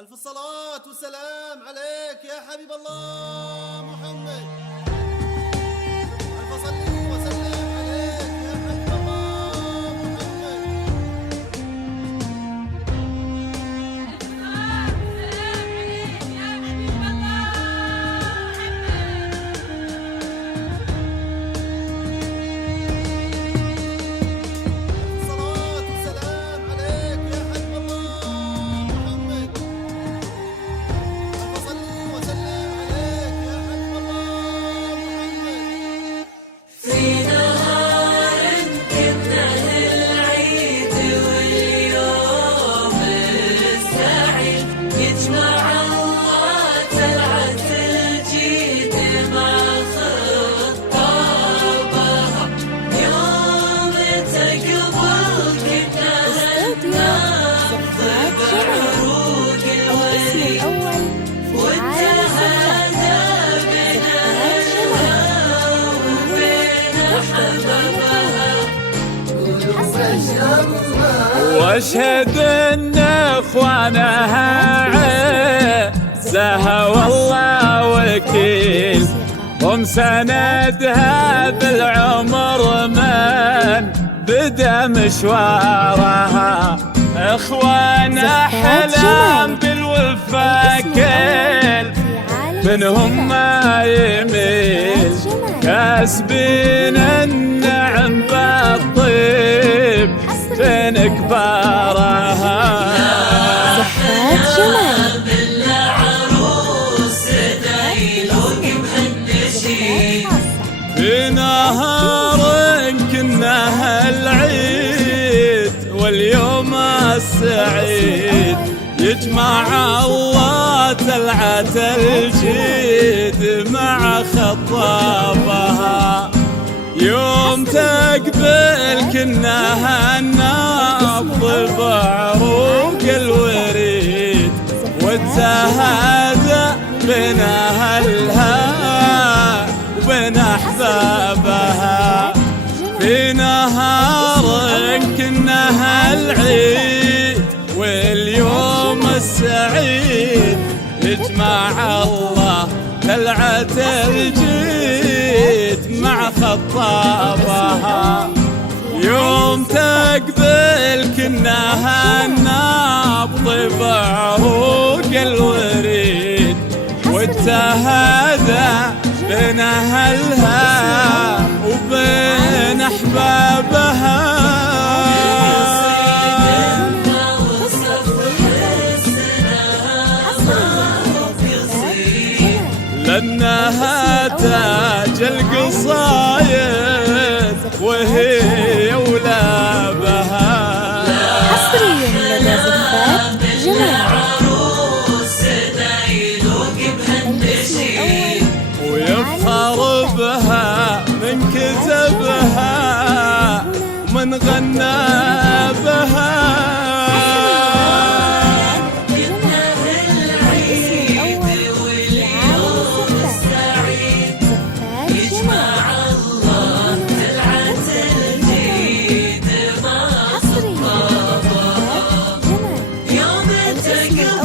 ألف صلاة وسلام عليك يا حبيب الله محمد. ألف صلي وسلم عليك يا حبيب الله محمد. ألف صلاة وسلام عليك يا حبيب الله محمد. ألف صلي وسلم عليك يا حبيب الله محمد. في نهار كنا للعيد واليوم السعيد يجمع الله طلعت الجيد مع خطابها يوم تقبل كنا ننفض بعروق الوريد والتهادى بين أهلها وبين أحبابها واشهد ان اخوانها عزها والله وكيل هم سندها بالعمر من بدا مشوارها اخوانا حلام بالوفا كل منهم ما يميل كاسبين النعم بالطيب بين كبارها بالعروس دايلوق بهالنشيد في نهار كنا العيد واليوم السعيد يجمع الله طلعت الجيد مع خطابها يوم تقبل كنا ننفض بعروق الوريد والتهادى بين أهلها وبين أحبابها في نهار كنا العيد واليوم السعيد يجمع الله طلعت الجيد مع خطابها يوم تقبل كنا ننفض بعروق الوريد والتهادى بين أهلها وبين أحبابها لأنها تاج القصايد وهي ولابها حصريا لدى زفات جمال عروس دايلوق بهالنشيد ويفخر بها من كتبها من غنى بها يوم تقبل